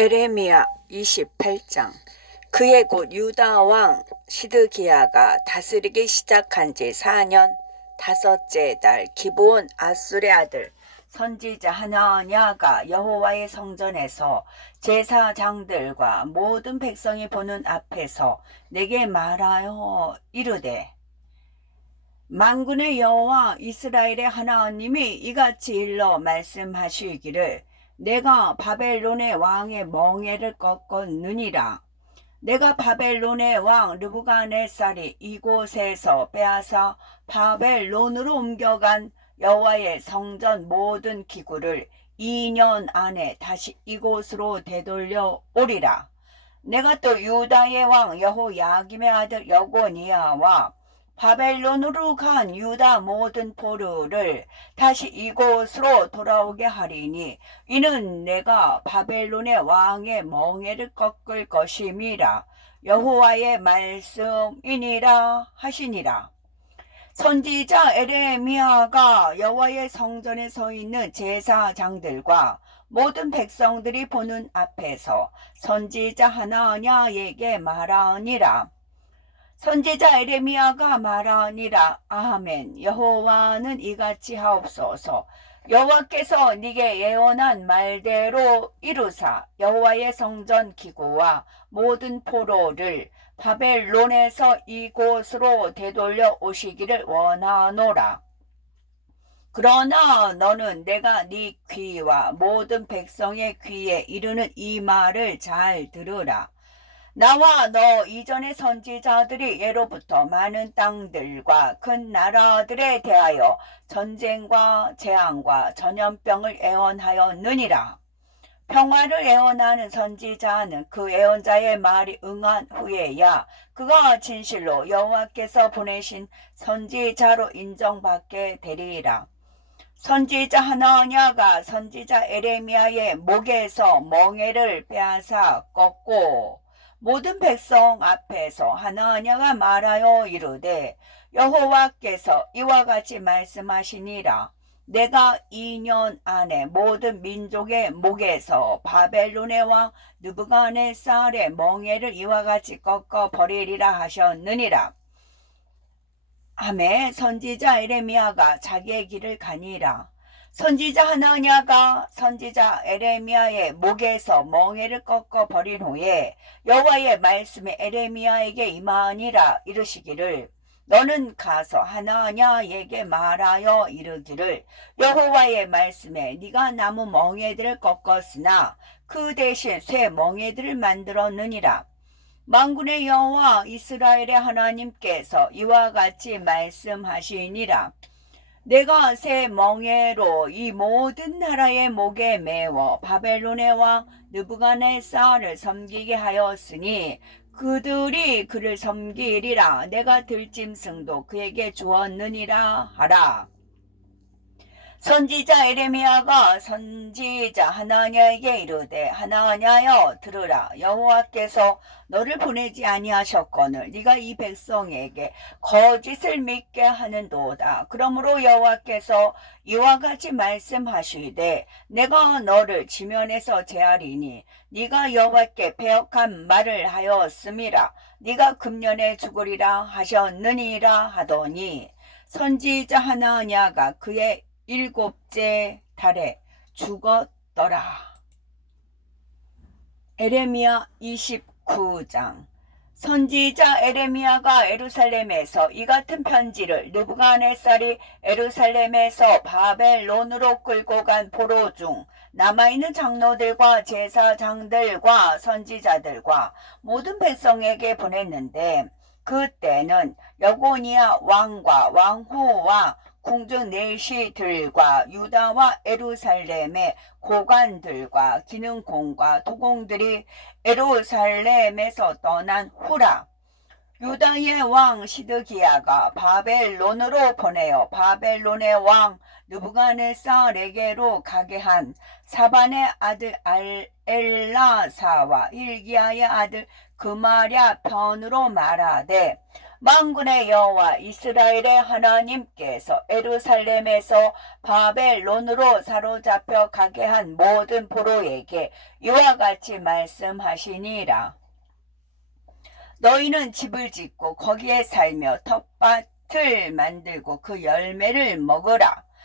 에레미야 28장. 그의 곧 유다 왕 시드기야가 다스리기 시작한 지 4년 다섯째 달 기브온 아술의 아들 선지자 하나냐가 여호와의 성전에서 제사장들과 모든 백성이 보는 앞에서 내게 말하여 이르되 만군의 여호와 이스라엘의 하나님이 이같이 일러 말씀하시기를 내가 바벨론의 왕의 멍에를 꺾었느니라. 내가 바벨론의 왕 르부간의쌀이 이곳에서 빼앗아 바벨론으로 옮겨간 여호와의 성전 모든 기구를 2년 안에 다시 이곳으로 되돌려 오리라. 내가 또 유다의 왕 여호야김의 아들 여고니아와 바벨론으로 간 유다 모든 포르를 다시 이곳으로 돌아오게 하리니 이는 내가 바벨론의 왕의 멍에를 꺾을 것임이라 여호와의 말씀이니라 하시니라. 선지자 에레미야가 여호와의 성전에 서 있는 제사장들과 모든 백성들이 보는 앞에서 선지자 하나냐에게 말하니라 선지자 에레미야가 말하니라. 아멘. 여호와는 이같이 하옵소서. 여호와께서 네게 예언한 말대로 이루사. 여호와의 성전 기구와 모든 포로를 바벨론에서 이곳으로 되돌려 오시기를 원하노라. 그러나 너는 내가 네 귀와 모든 백성의 귀에 이르는 이 말을 잘 들으라 나와 너 이전의 선지자들이 예로부터 많은 땅들과 큰 나라들에 대하여 전쟁과 재앙과 전염병을 애원하였느니라. 평화를 애원하는 선지자는 그 애원자의 말이 응한 후에야 그가 진실로 여호와께서 보내신 선지자로 인정받게 되리라. 선지자 하나냐가 선지자 에레미야의 목에서 멍에를 빼앗아 꺾고 모든 백성 앞에서 하나냐가 말하여 이르되 여호와께서 이와 같이 말씀하시니라. 내가 2년 안에 모든 민족의 목에서 바벨론의 왕 느부갓네살의 멍에를 이와 같이 꺾어 버리리라 하셨느니라. 아멘. 선지자 에레미야가 자기의 길을 가니라 선지자 하나냐가 선지자 에레미야의 목에서 멍에를 꺾어 버린 후에 여호와의 말씀이 에레미야에게 임하니라 이르시기를 너는 가서 하나냐에게 말하여 이르기를 여호와의 말씀에 네가 나무 멍에들을 꺾었으나 그 대신 새 멍에들을 만들었느니라. 만군의 여호와 이스라엘의 하나님께서 이와 같이 말씀하시니라 내가 새 멍에로 이 모든 나라의 목에 메워 바벨론의 왕 느부갓네살을 섬기게 하였으니 그들이 그를 섬기리라 내가 들짐승도 그에게 주었느니라 하라. 선지자 에레미야가 선지자 하나냐에게 이르되 하나냐여 들으라. 여호와께서 너를 보내지 아니하셨거늘 네가 이 백성에게 거짓을 믿게 하는도다. 그러므로 여호와께서 이와 같이 말씀하시되 내가 너를 지면에서 제하리니 네가 여호와께 배역한 말을 하였음이라. 네가 금년에 죽으리라 하셨느니라 하더니 선지자 하나냐가 그의 일곱째 달에 죽었더라. 에레미야 29장 선지자 에레미야가 에루살렘에서 이 같은 편지를 느부갓네살이 에루살렘에서 바벨론으로 끌고 간 포로 중 남아있는 장로들과 제사장들과 선지자들과 모든 백성에게 보냈는데 그때는 여고니아 왕과 왕후와 궁중 내시들과 유다와 에루살렘의 고관들과 기능공과 도공들이 에루살렘에서 떠난 후라. 유다의 왕 시드기야가 바벨론으로 보내어 바벨론의 왕 느부갓네살에게로 가게 한 사반의 아들 엘라사와 일기야의 아들 그마랴 편으로 말하되 만군의 여호와 이스라엘의 하나님께서 에루살렘에서 바벨론으로 사로잡혀 가게 한 모든 포로에게 이와 같이 말씀하시니라. 너희는 집을 짓고 거기에 살며 텃밭을 만들고 그 열매를 먹으라.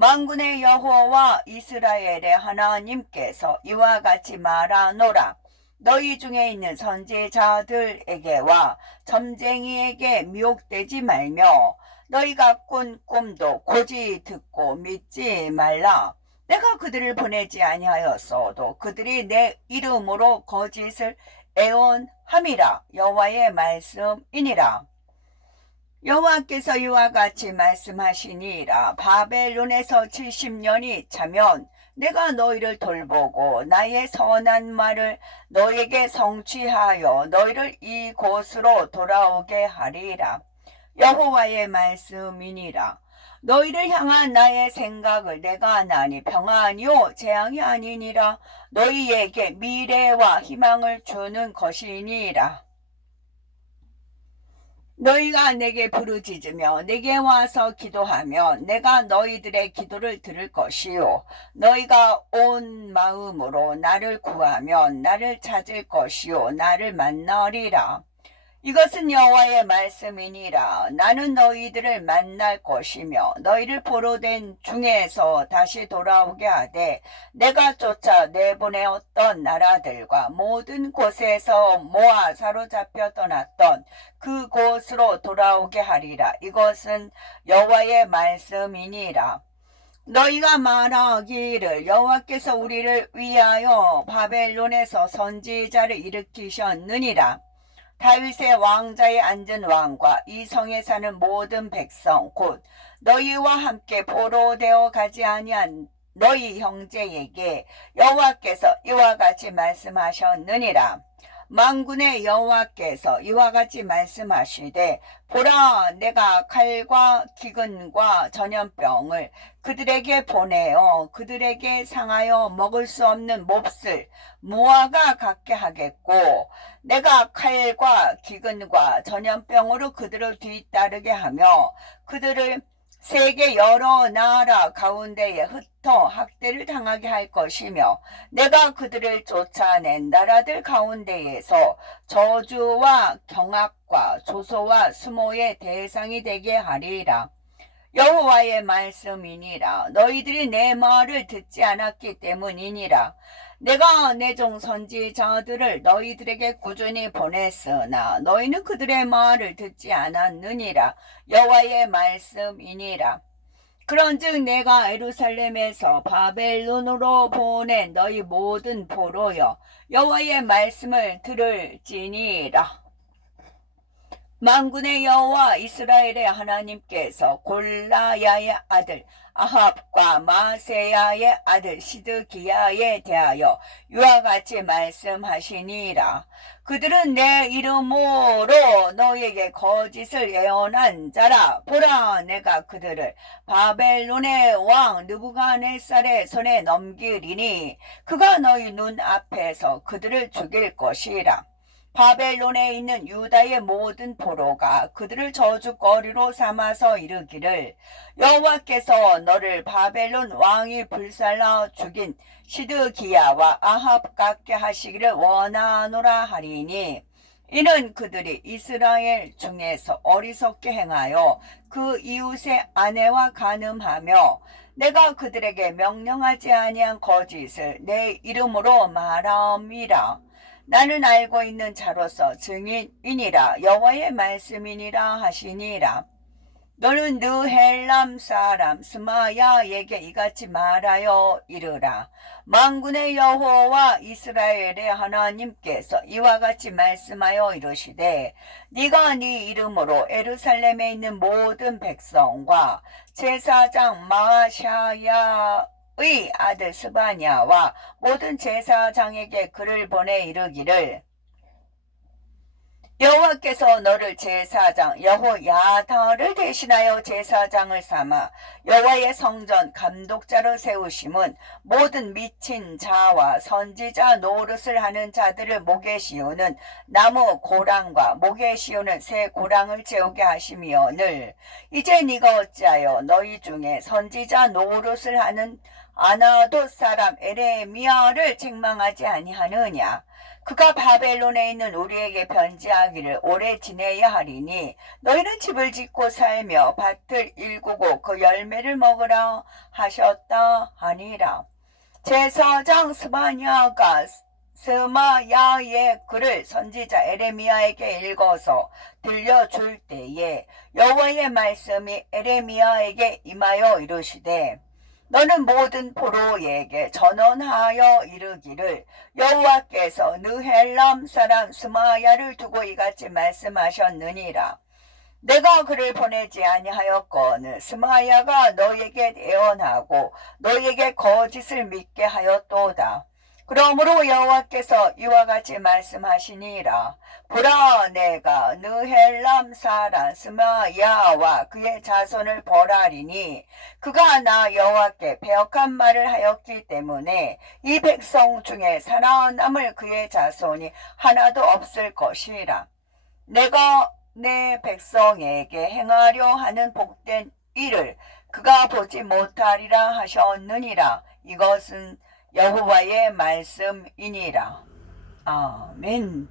만군의 여호와 이스라엘의 하나님께서 이와 같이 말하노라. 너희 중에 있는 선지자들에게와 점쟁이에게 미혹되지 말며 너희가 꾼 꿈도 고지 듣고 믿지 말라. 내가 그들을 보내지 아니하였어도 그들이 내 이름으로 거짓을 애원함이라 여호와의 말씀이니라. 여호와께서 이와 같이 말씀하시니라. 바벨론에서 70년이 차면 내가 너희를 돌보고 나의 선한 말을 너에게 성취하여 너희를 이곳으로 돌아오게 하리라. 여호와의 말씀이니라. 너희를 향한 나의 생각을 내가 하나니 평안이요 재앙이 아니니라. 너희에게 미래와 희망을 주는 것이니라 너희가 내게 부르짖으며 내게 와서 기도하면 내가 너희들의 기도를 들을 것이요. 너희가 온 마음으로 나를 구하면 나를 찾을 것이요. 나를 만나리라 이것은 여호와의 말씀이니라. 나는 너희들을 만날 것이며 너희를 포로된 중에서 다시 돌아오게 하되 내가 쫓아 내보내었던 나라들과 모든 곳에서 모아 사로잡혀 떠났던 그곳으로 돌아오게 하리라. 이것은 여호와의 말씀이니라. 너희가 말하기를 여호와께서 우리를 위하여 바벨론에서 선지자를 일으키셨느니라 다윗의 왕자에 앉은 왕과 이 성에 사는 모든 백성 곧 너희와 함께 포로되어 가지 아니한 너희 형제에게 여호와께서 이와 같이 말씀하셨느니라 만군의 여호와께서 이와 같이 말씀하시되 보라 내가 칼과 기근과 전염병을 그들에게 보내어 그들에게 상하여 먹을 수 없는 몹쓸 무화과 갖게 하겠고 내가 칼과 기근과 전염병으로 그들을 뒤따르게 하며 그들을 세계 여러 나라 가운데에 흩어 학대를 당하게 할 것이며 내가 그들을 쫓아낸 나라들 가운데에서 저주와 경악과 조소와 수모의 대상이 되게 하리라. 여호와의 말씀이니라. 너희들이 내 말을 듣지 않았기 때문이니라. 내가 내 종 선지자들을 너희들에게 꾸준히 보냈으나 너희는 그들의 말을 듣지 않았느니라. 여호와의 말씀이니라. 그런즉 내가 에루살렘에서 바벨론으로 보낸 너희 모든 보로여 여호와의 말씀을 들을지니라 만군의 여호와 이스라엘의 하나님께서 골라야의 아들 아합과 마세야의 아들 시드기야에 대하여 이와 같이 말씀하시니라. 그들은 내 이름으로 너에게 거짓을 예언한 자라. 보라, 내가 그들을 바벨론의 왕 느부갓네살의 손에 넘기리니 그가 너희 눈 앞에서 그들을 죽일 것이라. 바벨론에 있는 유다의 모든 포로가 그들을 저주거리로 삼아서 이르기를 여호와께서 너를 바벨론 왕이 불살라 죽인 시드기야와 아합 같게 하시기를 원하노라 하리니 이는 그들이 이스라엘 중에서 어리석게 행하여 그 이웃의 아내와 간음하며 내가 그들에게 명령하지 아니한 거짓을 내 이름으로 말함이라 나는 알고 있는 자로서 증인이니라 여호와의 말씀이니라 하시니라 너는 느 헬람 사람 스마야에게 이같이 말하여 이르라. 만군의 여호와 이스라엘의 하나님께서 이와 같이 말씀하여 이르시되 네가 네 이름으로 에루살렘에 있는 모든 백성과 제사장 마샤야 의 아들 스바냐와 모든 제사장에게 글을 보내 이르기를 여호와께서 너를 제사장 여호야다를 대신하여 제사장을 삼아 여호와의 성전 감독자로 세우심은 모든 미친 자와 선지자 노릇을 하는 자들을 목에 씌우는 나무 고랑과 목에 씌우는 새 고랑을 채우게 하심이오늘. 이제 네가 어찌하여 너희 중에 선지자 노릇을 하는 아나도 사람 에레미야를 책망하지 아니하느냐 그가 바벨론에 있는 우리에게 변지하기를 오래 지내야 하리니 너희는 집을 짓고 살며 밭을 일구고 그 열매를 먹으라 하셨다 하니라. 제사장 스바냐가 스마야의 글을 선지자 에레미야에게 읽어서 들려줄 때에 여호와의 말씀이 에레미야에게 임하여 이르시되 너는 모든 포로에게 전언하여 이르기를 여호와께서 느헬람 사람 스마야를 두고 이같이 말씀하셨느니라. 내가 그를 보내지 아니하였거늘 스마야가 너에게 애언하고 너에게 거짓을 믿게 하였도다. 그러므로 여호와께서 이와 같이 말씀하시니라. 보라 내가 느헬람 사람 스마야와 그의 자손을 벌하리니 그가 나 여호와께 배역한 말을 하였기 때문에 이 백성 중에 살아남을 그의 자손이 하나도 없을 것이라. 내가 내 백성에게 행하려 하는 복된 일을 그가 보지 못하리라 하셨느니라. 이것은 여호와의 말씀이니라. 아멘.